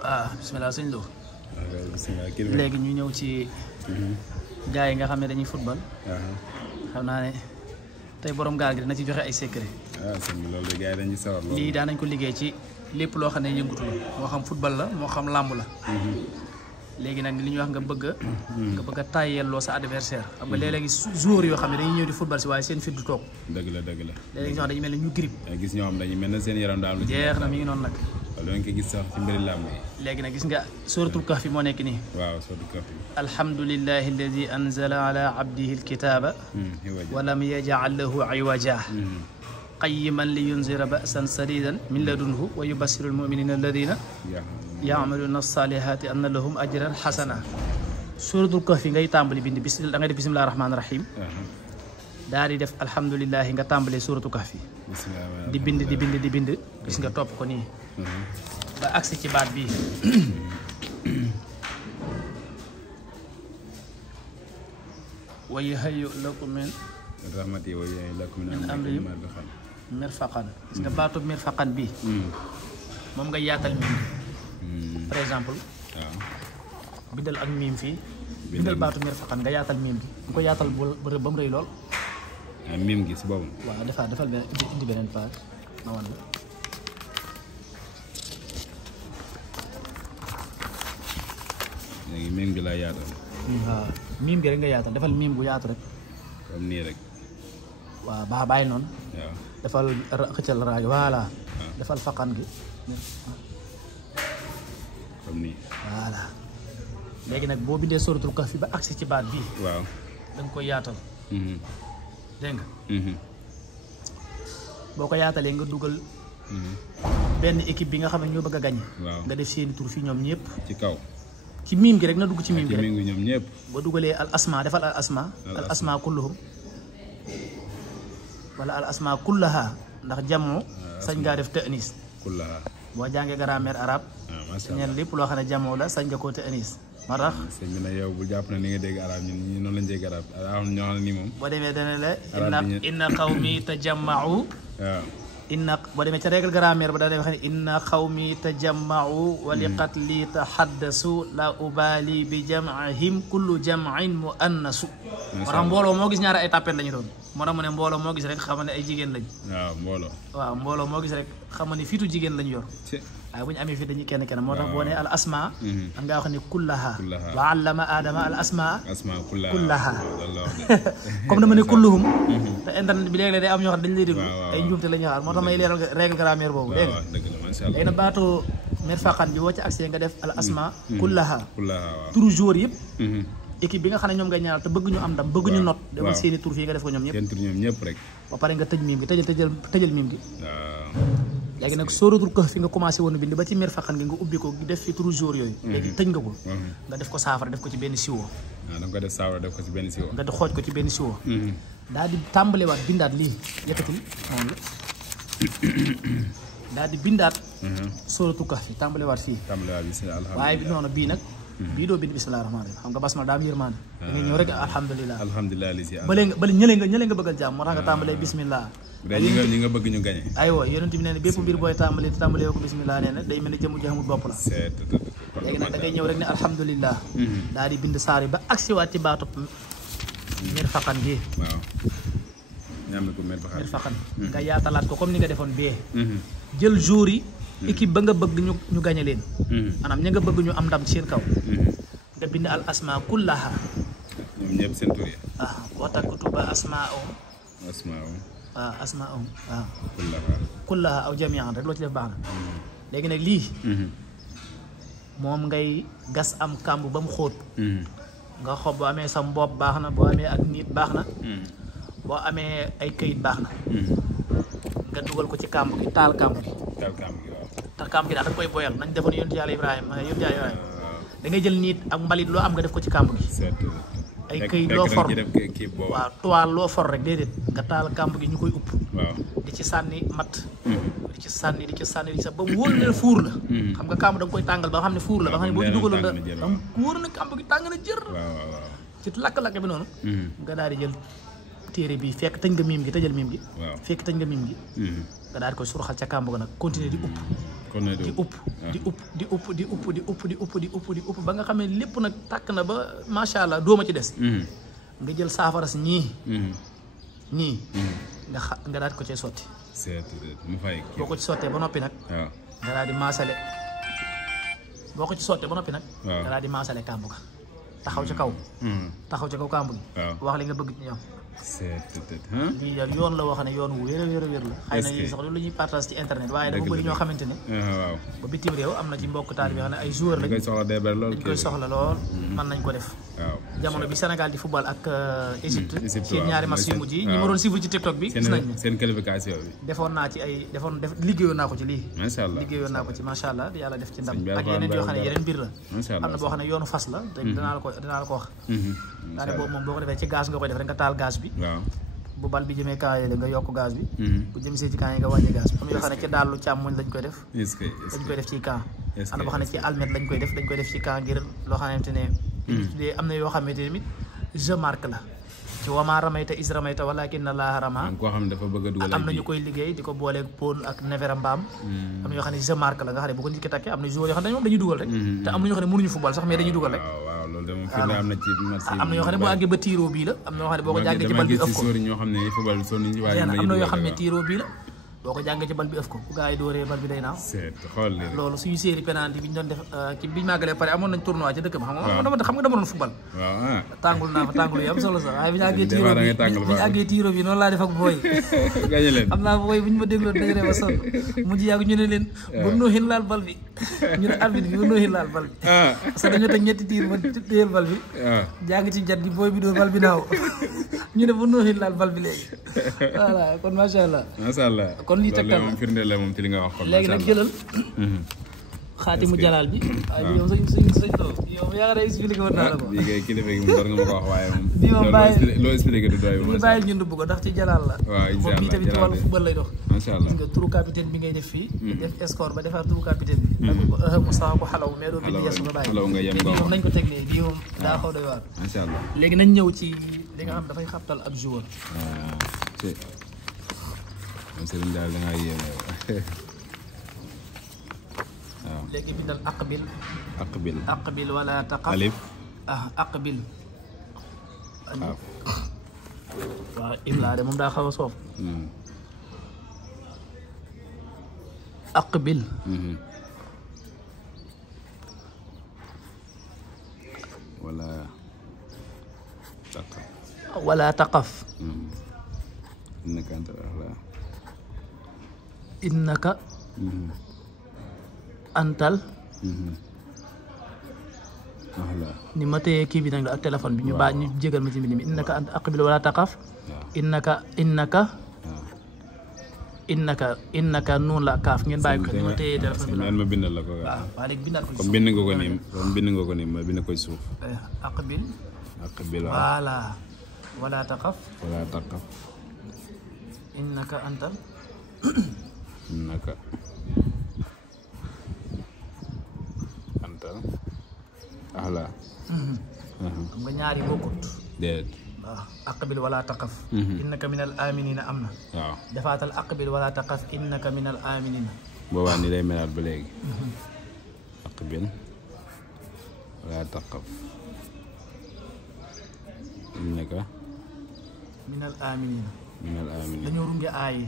bismillah sëñ Lo. bismillah léegi ñu ñëw ci gars yi nga xam ne dañuy football. xam naa ne tey borom gaal gi dina ci joxe ay secret. sëñ bi loolu de gars yi dañuy sawar loolu. lii daan nañ ko liggéey ci lépp loo xam ne yëngatu la moo xam football la moo xam làmb la. léegi nag li ñuy wax nga bëgg a taayelloo sa adversaire xam nga léeg-léegi joueur yoo xam ne dañuy ñëw di football si waaye seen fit du toog. dëgg la léeg-léegi sax dañu mel ne ñu grippe. gis ñoo xam dañuy mel ne seen yaram daal lu jeex na mi ngi noonu nag. waaw loolu nga gis sax ci mbiri làmb yi. léegi nag gis nga suratul kahfi moo nekk nii. waaw suratul kahfi. alhamdulillahi alladi anzala ala abdihi alkitaba wa lam yaj'al lahu iwaja qayyiman li yunzira ba'san sadidan min ladunhu wa yubassiru almu'minina alladina ya'maluna as-salihati anna lahum ajran hasana. suratul kahfi ngay tàmbali bind da ngay def bismillahi rahmaani rahim daal di def alhamdulillahi nga tàmbalee suratul kahfi di bind gis nga topp ko nii ba agsi ci baat bii wa yuhayyi lakum min rahmati wa yuhayyi lakum min amrihim mirfaqan gis nga baatu mirfaqan bii moom nga yaatal miim par exemple bindal ak miim fii bindal baatu mirfaqan nga yaatal miim gi nga ko yaatal ba mu rëy lool miim gi si boobu waaw defal benn indi beneen page ma wan la léegi miim gi laa yaatal. waaw miim gi rek nga yaatal defal miim gu yaatu rek. comme nii rek. waaw bàyyi noonu. waaw defal xëccal raaj voilà. defal faqan gi. comme nii. voilà léegi nag boo bindee suratul kahfi ba agsi ci baat bii. waaw da nga koy yaatal. dégg nga. boo ko yaatalee nga dugal. benn équipe bi nga xam ne ñoo bëgg a gañ. waaw nga def seeni tur fii ñoom ñëpp. ci kaw. ci miim gi rek na dugg ci miim gi rek ñoom ñëpp. boo dugalee al asma defal al asma kulluhum wala al asma kullaha ndax jamoo sañ ngaa def ta'nis kullaha boo jàngee grammaire arabe ñeen lépp loo xam ne jamoo la sañ nga koo ta'nis moo tax sëñ bi nag yow bu jàpp na ni nga dégg arabe ñun ñi noonu lañ dégg arabe am ñoo xam ne nii moom boo demee dana la inna qawmi tajamma'u waaw boo demee ca règle grammaire ba da wax ne inna qawmi tajamma'u wa li qatli tahaddasu la ubali bi jam'ihim kullu jam'in muannasu moo tax mbooloo moo gis ñaari ay tàppet la ñu doon moo tax mu ne mbooloo moo gis rek xam ne ay jigéen lañ waaw mbooloo moo gis rek xam ne fiitu jigéen lañu yor waaye bu ñu amee fii dañuy kenn moo tax boo ne al asma da ngaa wax ne kullaha wa allama adama al asma kullaha comme dama ne kulluhum te internet bi léeg-léeg day am ñoo xam dañ lay déglu ay njuumte la ñuy xaar moo tax may leeral règle grammaire boobu dégg nga léegi nag baatu mirfaqan bi boo ci accès nga def al asma kullaha turu jour yëpp équipe bi nga xam ne ñoom ngay ñaanal te bëgg ñu am ndam bëgg ñu not demal seeni tur fii nga def ko ñoom ñëpp rek ba pare nga tëj miim gi tëjal miim gi léegi nag sóoratul kahfi fi nga commencé woon bind ba ci mirfaqan gi nga ubbi ko def fi turu jour yooyu léegi tëj nga ko nga def ko saafara def ko ci benn siwo da nga ko def saafara def ko ci benn siwo nga xooj ko ci benn siwo daal di tàmbalewaat bindaat lii yëkkatil noonu la daal di bindaat sóoratul kahfi tàmbalewaat fii waaye bi noonu bii nag bii doo bind bismillah rahmaan rahim xam nga basmal daa am yërmaane da ngay ñëw rek alhamdulilah bale ñële nga bëggal jàmm moo tax nga tàmbalee bismillah ñi nga bëgg ñu gañe aywa yonent bi nee na bépp mbir booy tàmbalee te tàmbalee ko bismillah nee na day mel ne jëmu ji amul bopp la léegi nag da ngay ñëw rek ne alhamdulilah daal di bind saar yi ba agsiwaat ci baatu mirfaqan gi mirfaqan nga yaatalaat ko comme ni nga defoon bee jël jour yi équipe ba nga bëgg ñu gañe leen maanaam ña nga bëgg ñu am ndam ci seen kaw nga bind al asma kullaha ñoom ñëpp seen tur yi wa taktuba asmaahum waaw kullaha aw jamian rek loo ci def baax na léegi nag lii moom ngay gas am kàmb ba mu xóot nga xob boo amee sa mbopp baax na boo amee ak nit baax na boo amee ay këyit baax na nga dugal ko ci kàmb gi taal kàmb gi te kàmb gi daal da koy boyal nañ defoon yonent yàlla Ibrahima da ngay jël nit ak mbalit loo am nga def ko ci kàmb gi ay këyit loo for waaw toile loo for rek déedéet nga taal kàmb gi ñu koy upp di ci sànni matt di ci sànni sax ba mu wóor ne fuur la xam nga kàmb da nga koy tàngal ba nga xam ne fuur la ba nga xam ne boo ci dugaloon da wóor na kàmb gi tàng na jër ci lakk-lakk bi noonu nga daal di jël téere bii fekk tëj nga miim gi tëjal miim gi waaw fekk tëj nga miim gi nga daal di koy surxal ca kàmb ga nag continuer di upp di upp di upp di upp di upp di upp di upp di upp di upp ba nga xam ne lépp nag tàkk na ba macha allah dooma ci des nga jël saafara si ñii nga daal di ko cay sotti mu fay boo ko ci sottee ba noppi nag nga daal di maasale boo ko ci sottee ba noppi nag nga daal di maasale kàmb ga taxaw ca kaw kàmb gi wax li nga bëgg ci ñoom lii daal yoon la wax ne yoon wu wér a wér la xëy na yi sax lu ñuy partage ci internet waaye dafa bëri ñoo xamante ne ba bitim réew am na ci mbokk taal bi xam ne ay joueur lañ dañ koy soxla lool mën nañ ko def jamono bi Sénégal di football ak Égypte seen ñaari match yu mujj yi ñi ma doon suivre ci TikTok bi gis nañ ne seen qualification bi defoon naa ci ay liggéeyoon naa ko ci lii liggéeyoon naa ko ci macha allah yàlla def ci ndam ak yeneen yoo xam ne yeneen mbir la am na boo xam ne yoonu fas la te dinaa la ko wax daane boobu moom boo ko defee ci gaz nga koy def rek nga taal gaz bi bu bal bi jëmee kaa yooyu nga yokk gaz bi bu jëm see ci kaa yi nga wàññi gaz bi am yoo xam ne ci daalu càmmoñ lañ koy def dañ koy def ci kaa am na boo xam ne ci almet lañ koy def ci kaa ngir loo xamante ne tuddee am na yoo xamante ne jeu marque la ci wamaa ramayta is ramayta walakinna Allaaha rama koo xam ne dafa bëgg a dugal am na ñu koy liggéey di ko booleeg pon ak nevera mbaam am na yoo xam ne jeu marque la nga xam ne bu ko nit ki takkee am na joueur yoo xam ne moom dañuy dugal rek te am na ñoo xam ne mënuñu football sax mais dañuy dugal rek loolu de moom fi am na ci am na yoo xam ne boo àggee ba tiiro bii la am na yoo xam ne boo ko jàngee ci bal bi ëpp ko ñoo xam ne football sonn ci waaye am na yoo xam ne tiiro bii la boo ko jàngee ci bal bi ëf ko bu gaa yi dóoree bal bi day naaw loolu suñu série penalty bi ñu doon def ci biñu màggalee pare amoon nañ tournoi ci dëkk bi xam nga dama doon football tàngul naa fa tàngul yu am solo sax waaye bi ñu àggee tiiro bi noonu laa def ak booy xam naa booy bu ñu ma dégloon dañu ne ma sonn mujj yàgg ñu ne leen bu nooxin laal bal bi ñu ne arbitre bi bu nooxin laal bal bi parce que dañoo teg ñetti tiir ma téyel bal bi jàng ci jat gi booy bi dóor bal bi naaw ñu ne bu nooxin laal bal bi léegi voilà kon macha allah kon lii tegtal moom firnde la moom ci li nga wax kon léegi nag jëlal xaatimu jalaal bi waaye bi yow sëñ doo yow yaa ngi expliqué woon naa la ko bii kay kilifa gi moom war nga ma ko wax waaye moom bii moom bàyyi loo expliqué du doy ñu bàyyi ñu ndub ko ndax ci jalaal la moom bii tamit ci wàllu football lay dox macha allah gis nga turu capitaine bi ngay def fii def score ba defar turu capitaine bi dagg ko Moustapha ko xalaw mais doo bind yes nga bàyyi bii moom nañ ko teg nii bii moom daa xaw doy waar macha allah léegi nañ ñëw ci li nga xam dafay xabtal ab joueur sëriñ daal da ngaa yéeme waaw léegi bindal aqbil wala taqaf alif aqbil waaw ibla de moom daa xaw a soof aqbil wala taqaf innaka antal ni ma téyee kii bi nag la ak téléphone bi ñu baa ñu jégal ma ci mbind mi innaka anta aqbil wala taqaf innaka noonu la kaaf ngeen bàyyi ko ni ma téyee téléphone bi la ma bindal la ko waaw léegi bindaat ko comme bind nga ko nii ma bind koy suuf aqbil voilà wala taqaf innaka antal ahla xam nga ñaari bokkut déedéet waaw aqbil wala taqaf innaka min al aminina am na waaw defaatal aqbil wala taqaf innaka min al aminina boobaa ni lay melaat ba léegi aqbil wala taqaf innaka min al aminina dañoo runge aayi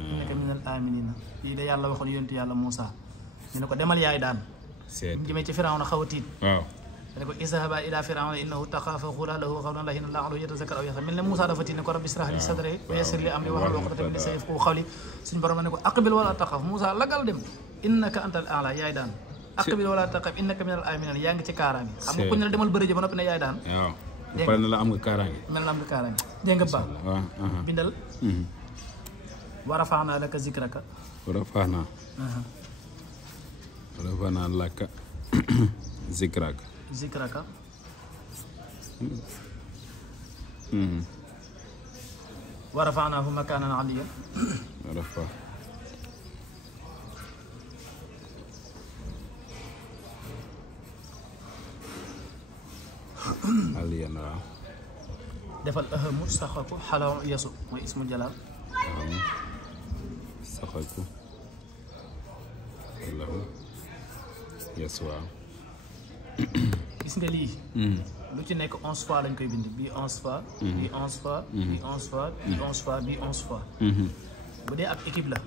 innaka min al aminina lii de yàlla waxoon yonentu yàlla Moussa ñu ne ko demal yaay daan mu jëmee ci Firawna xaw a tiit ne ko izhaba ila Firawna innahu tagha fa qula lahu qawlan layyinan la'allahu yatazakkaru aw yaxsha mel ne Moussa dafa tiit ne ko rabbi ishrah li sadri wa yassir li amri wahlul uqdatan min lisani yafqahu qawli suñu borom ne ko aqbil wala taqaf Moussa lagal dem innaka antal a'la yaay daan aqbil wala taqaf innaka min al aminina yaa ngi ci kaaraange xam nga ku ñu la demal bëri ji ba noppi ne yaay daan dégg nga la am nga kaaraange mel na am nga kaaraange dégg nga baax bindal wa rafa'na laka zikraka wa rafa'na laka zikraka wa rafa'nahu makanan aliyyan aliyan waaw defal ahamu saxaku xalaw yasu mooy ismu jalaal saxaku xalaw yasu waaw gis nga lii lu ci nekk 11 fois lañ koy bind bii 11 fois bii 11 fois bii 11 fois bii 11 fois bii 11 fois bu dee ak équipe la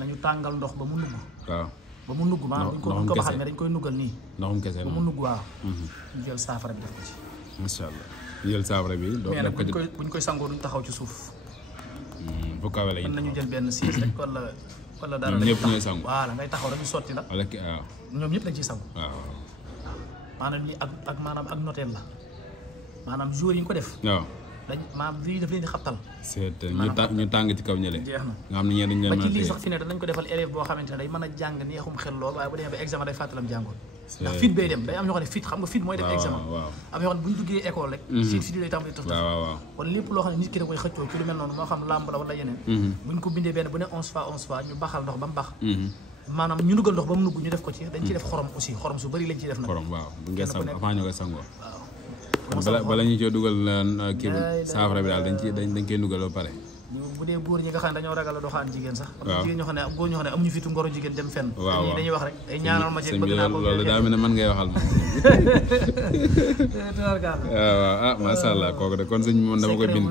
nañu tàngal ndox ba mu nugg waaw ba mu nugg maanaam buñ ko baxal mais dañ koy nuggal nii ndoxum kese ba mu nugg waaw ñu jël saafara bi def ko ci masha Allah ñu jël saafara bi doo def ko ci buñ koy sangoo duñ taxaw ci suuf bu kawe la mën nañu jël benn siis rek wala dara ñëpp ñooy sangu voilà ngay taxaw rek ñu sotti la wala waaw ñoom ñëpp lañ ciy sangu waaw maanaam lii ak maanaam ak noteel la maanaam jour yi ñu ko def waaw dañ maanaam lii daf leen di xabtal c'est ñu tàng ci kaw ñële jeex na nga xam ne ñeen dañ leen ba mën ci a lii téye sax fi ne danañ ko defal élève boo xamante ne day mën a jàng neexum xel lool waaye bu demee ba examen day fàttalam jàngoon ndax fit bay dem day am ñoo xam ne fit xam nga fit mooy def examen waaw am ñoo xam ne bu ñu duggee école rek seen fit yi day tàmbali tëf waaw kon lépp loo xam ne nit ki da koy xëccoo ci lu mel noonu moo xam làmb la wala yeneen buñ ko bindee benn bu ne 11 fois ñu baxal ndox ba mu bax maanaam ñu dugal ndox ba mu nugg ñu def ko ci dañ ciy def xorom aussi xorom su bëri lañ ciy def nag xorom waaw bu ngeen sang avant ñu koy sangoo waaw bala ñu cee dugal kii saafara bi daal dañ koy dugal ba pare bu dee góor ñi nga xam ne dañoo ragal a doxaan jigéen sax waaw jigéen ñoo xam ne góor ñoo xam ne amuñu fitu ngoro jigéen dem fenn waaw dañuy wax rek ay ñaanal ma ci bëgg naa ko loolu daa mel ne man ngay waxal moom waaw ah masha Allah kooku de kon sëñ bi man dama koy bind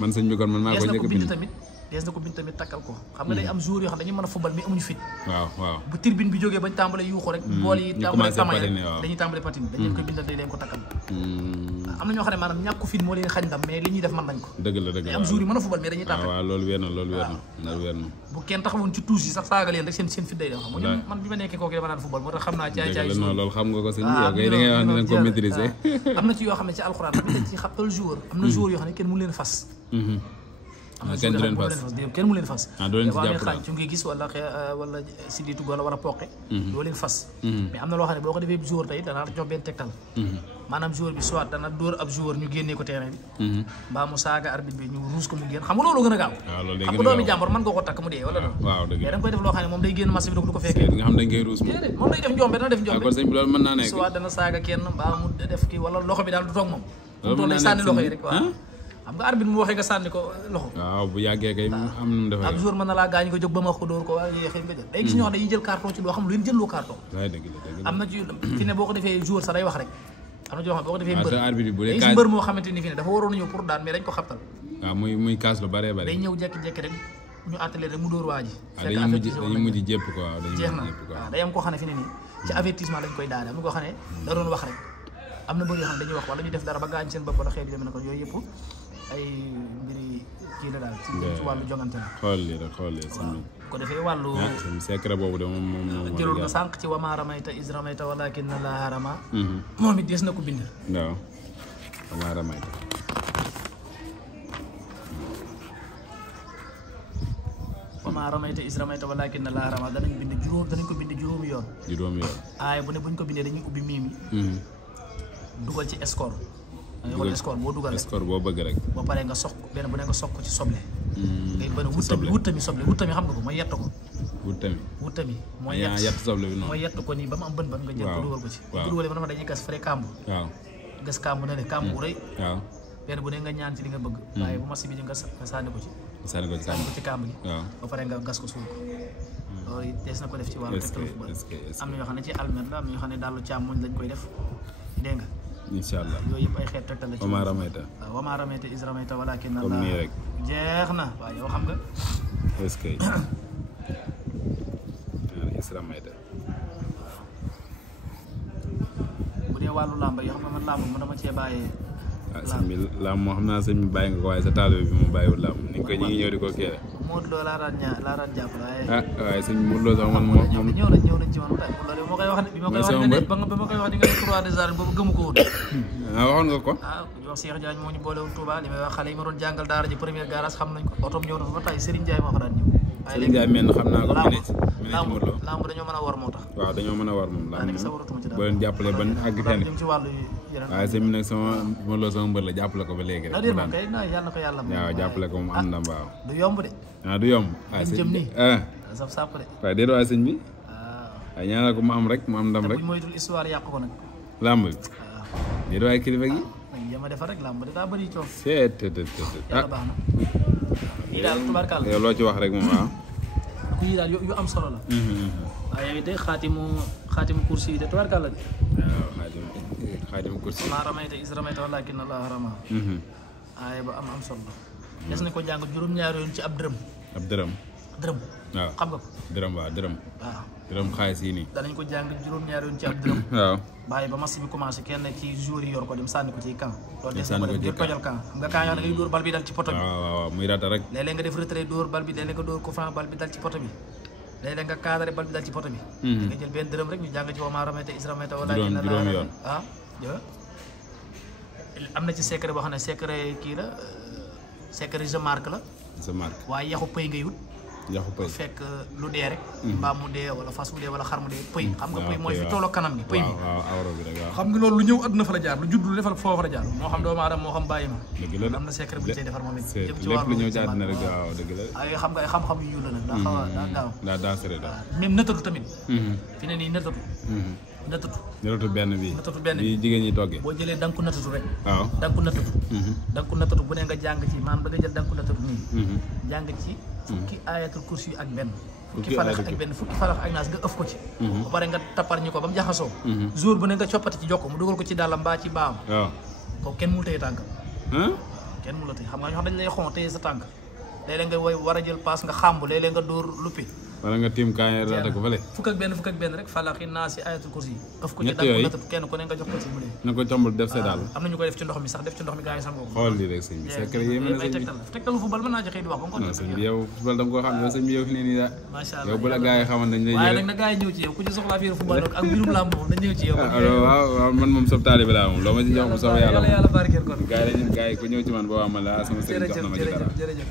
man sëñ bi kon man maa koy njëkk a bind tamit dees na ko bind tamit takkal ko xam nga day am jour yoo xam ne dañuy mën a football mais amuñu fit waaw bu tribune bi jógee bañ tàmbale yuuxu rek bool yi tàmbale tamay dañuy tàmbale patine dañ leen koy bindal day leen ko takkal am na ñoo xam ne maanaam ñàkku fit moo leen xañ ndam mais li ñuy def mën nañ ko dëgg la am jour yi mën a football mais dañuy tàmbale waaw loolu wér na loolu wér na bu kenn taxawoon ci tuus yi sax saaga leen rek seen fit day dem xam nga man bi ma nekkee kooku dama naan football moo tax xam naa caay caay non loolu xam nga ko sëñ bi yow kay da ngay wax ne dañ ko maîtriser am na ci yoo xam ne ci alxuraan tamit dañ ci xabtal joueur am na joueur yoo xam ne kenn mënu leen fas kenn du leen fas kenn mu leen fas doo leen ci jàpp xaañ ci ngay gis wala sidditu wala poqe doo leen fas mais am na loo xam ne boo ko defee joueur tey danaa jox benn tegtal maanaam joueur bi soit dana dóor ab joueur ñu génnee ko terrain bi mbaa mu saaga arbitre bi ñu ruus ko mu génn xam nga loolu gën a gaaw xam nga doomi jàmbur mën nga ko takk mu dee wala waaw dëgg mais da nga koy def loo xam ne moom day génn match bi du ko fekkee nga xam dañ koy ruus moom day def njombe dana def njombe kon sëñ bi loolu mën naa nekk soit dana saaga kenn mbaa mu def kii wala loxo bi daal du toog moom mu toog day sànni loxo yi rek waaw xam nga arbitre mu waxee nga sànni ko loxo waaw bu yàggee kay am nu mu defee ab jour mën na laa gaañ ko jóg ba ma ko dóor ko waaye yéexee nga jël day gis ñoo xam ne dañuy jël carton ci loo xam lu leen jëlloo carton am na ci fi ne boo ko defee jour sax day wax rek am na ci yoo xam ne boo ko defee mbër day mbër moo xamante ni fi ne dafa waroon a ñëw pour daan mais dañ ko xabtal waaw muy kaas lu bare bare day ñëw jekki-jekki rek ñu àttale rek mu dóor waa ji dañuy mujj jépp ko waaw jeex na waaw day am koo xam ne fi ne nii ci avertissement lañ koy daane am na koo xam ne da doon wax rek am na mbër yoo xam ne dañuy wax wala ñu def dara ba gaañ seen bopp wala xeet yi demee na ko yooyu yëpp ay mbiri kii la daal ci wàllu jongante la xool lii rek xool lii sëñ bi ko defee wàllu secret boobu de moom jëlul nga sànq ci wama ramayta is ramayta walakin Allaha rama moom it des na ko bind waaw wama ramayta wama ramayta is ramayta walakin Allaha rama danañ ko bind juróomi yoon aay bu ne buñ ko bindee dañuy ubbi miim yi dugal ci score da ngay xool score boo dugal rek score boo bëgg rek boo paree nga soq benn bu ne nga soq ko ci soble ngay bëri wuttami soble wuttami xam nga ko mooy yett ko wuttami mooy yett soble bi noonu mooy yett ko nii ba mu am bën bën nga jël ko dugal ko ci bu ko dugalee ba dañuy gas frais kàmb waaw gas kàmb na ne kàmb bu rëy waaw benn bu ne nga ñaan ci li nga bëgg waaye bu ma si bi nga sànni ko ci ci kàmb gi ba pare nga gas ko suul ko loolu des na ko def ci wàllu tegtal football am na yoo xam ne ci almet la am na yoo xam ne daal lu càmmoñ lañ koy def dégg nga incha allah yooyu yëpp ay xeet tegtal la ci wama ramayta waaw wama ramayta is ramayta walakin comme nii rek jeex na waaw yow xam nga est-ce que is ramayta bu dee wàllu làmb yoo xam nga man làmb mu dama cee bàyyee sëñ bi làmb moo xam naa sëñ bi bàyyi nga ko waaye sa taalibe bi moom bàyyiwul làmb ni ko ñu ngi ñëw di ko kii Modou Lo laa daan jàpp waaye waaye sëñ Modou Lo sax man moom ñëw nañ ci man tey loolu moo koy wax ne bi ma koy wax ne ba ma koy wax ni nga ne 3 des arènes boobu gëmu ko woon waxoon nga ko wax Cheikh Diagne moo ñu boole woon Touba li may wax xale yi ma doon jàngal daara ji première garage xam nañ ko otom ñëw na fa ba tey Serigne Ndiaye moo fa daan ñëw Serigne Ndiaye mel na xam naa ko lamb dañoo mën a war moo tax waaw dañoo mën a war moom lamb boo leen jàppale ban àgg fenn ci wàllu waaye sëñ bi nag sama Modou Lo sama mbër la jàppale ko ba léegi rek kay yàlla na ko yàlla waaw jàppale ko moom am ndam waaw du yomb de du yomb waaye sëñ bi saf sàpp de waaye déet waaye sëñ bi waaye ñaanal ko mu am rek mu am ndam rek buñ moytul histoire yàq ko nag lamb bi déet waaye kilifa gi dañ jéem a defar rek làmb daa bëri coow. ah baax na. yii daal tubaarkàlla. yow loo ci wax rek moom waaw. ku yii daal yu am solo la. waaye yow it xaatimu kursi yi de tubaarkàlla de. waaw xaatimu kursi. maa ramayta is ramayta walaakinna Allaaha ramaa. waaye ba am solo la. des na ko jàng juróom-ñaari yoon ci ab dërëm. ab dërëm. dërëm. waaw xam nga ko. dërëm waaw dërëm. waaw dërëm xaalis yi nii. danañ ko jàng juróom-ñaari yoon ci ab dërëm. waaw. bàyyi ba match bi commencé kenn ci joueurs yi yor ko dem sànni ko ci camp. loolu des na sànni ko ko def ci ngir tojal camp. xam nga camp yoo xam ne ngay dóor bal bi dal ci poto bi. waaw muy rata rek. léeg-léeg nga def retrait dóor bal bi léeg-léeg nga dóor coup franc bal bi dal ci poto bi. léeg-léeg nga cadré bal bi dal ci poto bi. nga jël benn dërëm rek ñu jàng ci wa maa ramayta iz ramayta walaakinna Allaaha ramaa. yoon. ah am na ci secret boo xam ne secret kii la secret je marque la. sa marque. waaye yaxu pëy ngay wut. yaxu pëy. fekk lu dee rek. mbaam mu dee wala fas mu dee wala xar mu dee pëy. xam nga pëy mooy fi tolloo kanam gi pëy bi. waaw awro bi rek waaw. xam nga loolu lu ñëw àdduna fa la jaar lu judd lu defal foofa la jaar moo xam doomu aadama moo xam bàyyi ma. dëgg la am na secret bu ñu cay defar moom it. jëm ci lépp wàllu lu ñëw ci àdduna rek waaw dëgg la. ay xam nga ay xam-xam yu ñuul la nag. daa xaw a daa gaaw. daa sore daal. même nëttatu tamit. fi ne nii nëttatu. nëttatu benn bi. nëttatu benn bi jigéen ñi toggee. boo jëlee danku nëttatu rek. waaw danku nëttatu. danku nëttatu bu ne nga jàng ci maanaam da nga jël danku nëttatu nii. jàng ci fukki ayatul kursi ak benn. fukki falax ak benn fukki falax ak naas nga ëf ko ci. ba pare nga tappar ñi ko ba mu jaxasoo. jour bu ne nga coppati ci jokko mu dugal ko ci dàllam mbaa ci baam. waaw kooku kenn mu téye tànk. kenn mu la téye xam nga ñoo xam dañ lay xon téye sa tànk léeg-léeg nga war a jël paas nga xàmb léeg-léeg nga dóor luppi. wala nga tiim kaay raata ko fële. fukk ak benn rek falaxi naas yi ayatul kursi yi. ëf ko ci ñett yooyu dànk kenn ku ne nga jox ko ci mu ne. na ko tombal def sa daal. am na ñu koy def ci ndox mi sax def ci ndox mi gaa yi sangoo ko. xool lii rek sëñ bi secret yéeme na sëñ bi. tegtalu football mën naa ci xëy di wax ba non sëñ bi yow football da nga koo xam yow sëñ bi yow fi ne nii daal. macha allah yow bu la gaa yi xamoon dañ lay waaye nag na gaa yi ñëw ci yow ku ci soxlaa affaire football ak mbirum làmb moom dañ ñëw ci yow. waaw man moom sob taalibe laa moom loo ma ci jox bu soobee yàlla yàlla barkeel kon. gaa yi ku ñëw ci man boo amal la sama sëñ jox na ma ci dara. jërëjëf